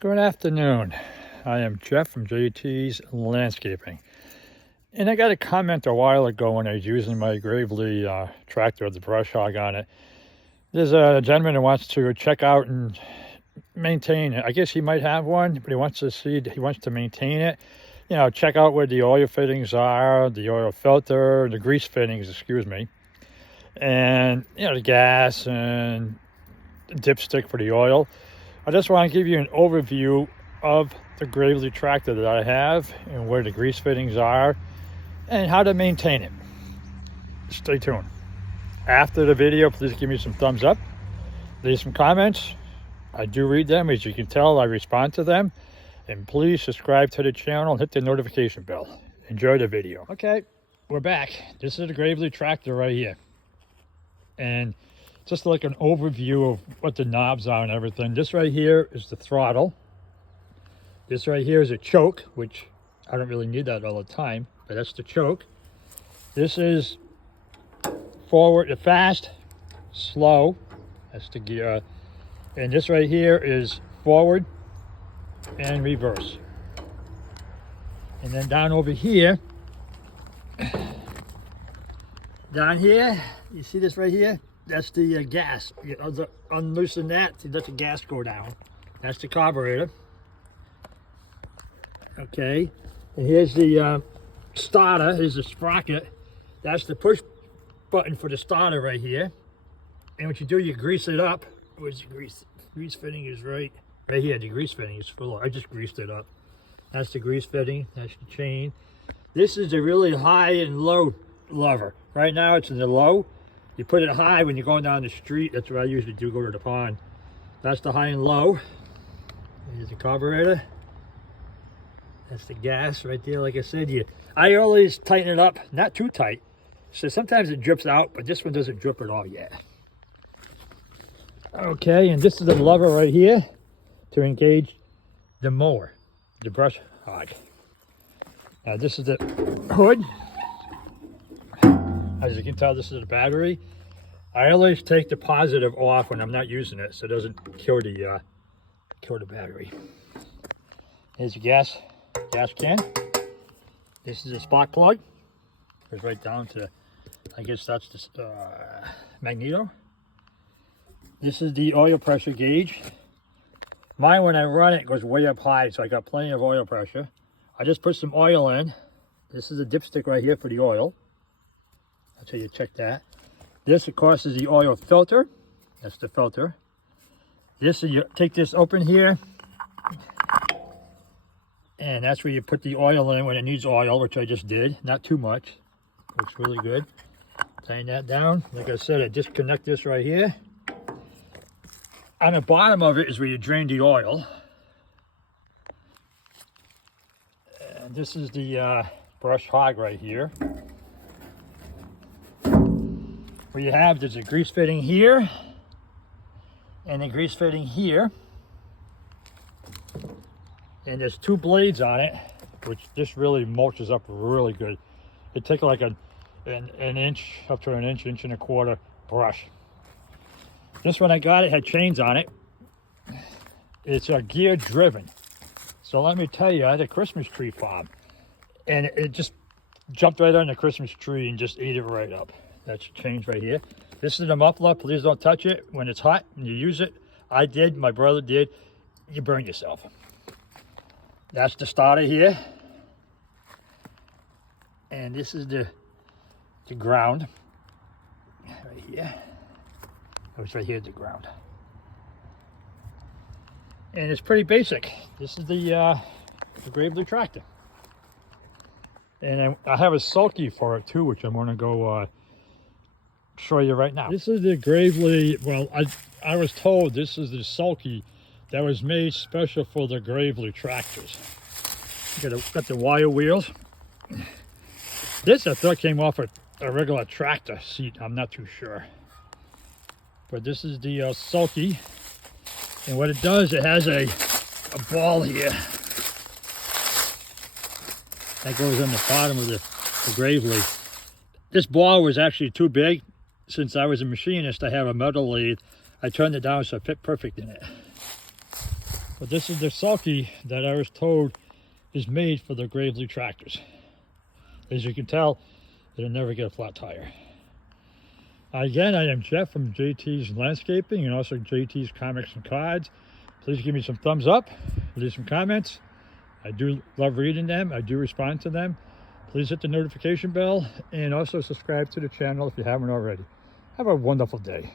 Good afternoon. I am Jeff from JT's Landscaping. And I got a comment a while ago when I was using my Gravely tractor with the brush hog on it. There's a gentleman who wants to check out and maintain it. I guess he might have one, but he wants to maintain it. You know, check out where the oil fittings are, the oil filter, the grease fittings, excuse me. And, you know, the gas and the dipstick for the oil. I just want to give you an overview of the Gravely tractor that I have and where the grease fittings are and how to maintain it. Stay tuned. After the video, please give me some thumbs up. Leave some comments. I do read them. As you can tell, I respond to them. And please subscribe to the channel and hit the notification bell. Enjoy the video. Okay, we're back. This is the Gravely tractor right here. And just like an overview of what the knobs are and everything. This right here is the throttle. This right here is a choke, which I don't really need that all the time, but that's the choke. This is forward, fast, slow. That's the gear. And this right here is forward and reverse. And then down over here, you see this right here? That's the gas. You unloosen that to let the gas go down. That's the carburetor. Okay, and here's the starter. Here's the sprocket. That's the push button for the starter right here. And what you do, you grease it up. Where's the grease? Grease fitting is right here. The grease fitting is full. I just greased it up. That's the grease fitting. That's the chain. This is a really high and low lever. Right now it's in the low. You put it high when you're going down the street. That's what I usually do, go to the pond. That's the high and low. Here's the carburetor. That's the gas right there. Like I said, I always tighten it up, not too tight. So sometimes it drips out, but this one doesn't drip at all yet. Okay, and this is the lever right here to engage the mower, the brush hog. Now this is the hood. As you can tell, this is the battery. I always take the positive off when I'm not using it so it doesn't kill the battery. Here's your gas can. This is a spark plug. Goes right down to, I guess that's the magneto. This is the oil pressure gauge. Mine, when I run it, goes way up high, so I got plenty of oil pressure. I just put some oil in. This is a dipstick right here for the oil. That's how you check that. This, of course, is the oil filter. That's the filter. This is, you take this open here, and that's where you put the oil in when it needs oil, which I just did. Not too much. Looks really good. Tighten that down. Like I said, I disconnect this right here. On the bottom of it is where you drain the oil. And this is the brush hog right here. What you have, there's a grease fitting here and a grease fitting here. And there's two blades on it, which this really mulches up really good. It takes like an inch, up to an inch and a quarter brush. This one I got, it had chains on it. It's a gear driven. So let me tell you, I had a Christmas tree farm and it just jumped right on the Christmas tree and just ate it right up. That's changed right here. This is the muffler. Please don't touch it when it's hot and you use it. I did, my brother did. You burn yourself. That's the starter here. And this is the ground right here. It's right here at the ground. And it's pretty basic. This is the Gravely tractor. And I have a sulky for it too, which I'm going to go show you right now. This is the Gravely, well, I was told this is the sulky that was made special for the Gravely tractors. Got the wire wheels. This I thought came off a regular tractor seat. I'm not too sure. But this is the sulky. And what it does, it has a ball here that goes on the bottom of the Gravely. This ball was actually too big. Since I was a machinist, I have a metal lathe. I turned it down so it fit perfect in it. But this is the Sulky that I was told is made for the Gravely tractors. As you can tell, it'll never get a flat tire. Again, I am Jeff from JT's Landscaping and also JT's Comics and Cards. Please give me some thumbs up, leave some comments. I do love reading them. I do respond to them. Please hit the notification bell and also subscribe to the channel if you haven't already. Have a wonderful day.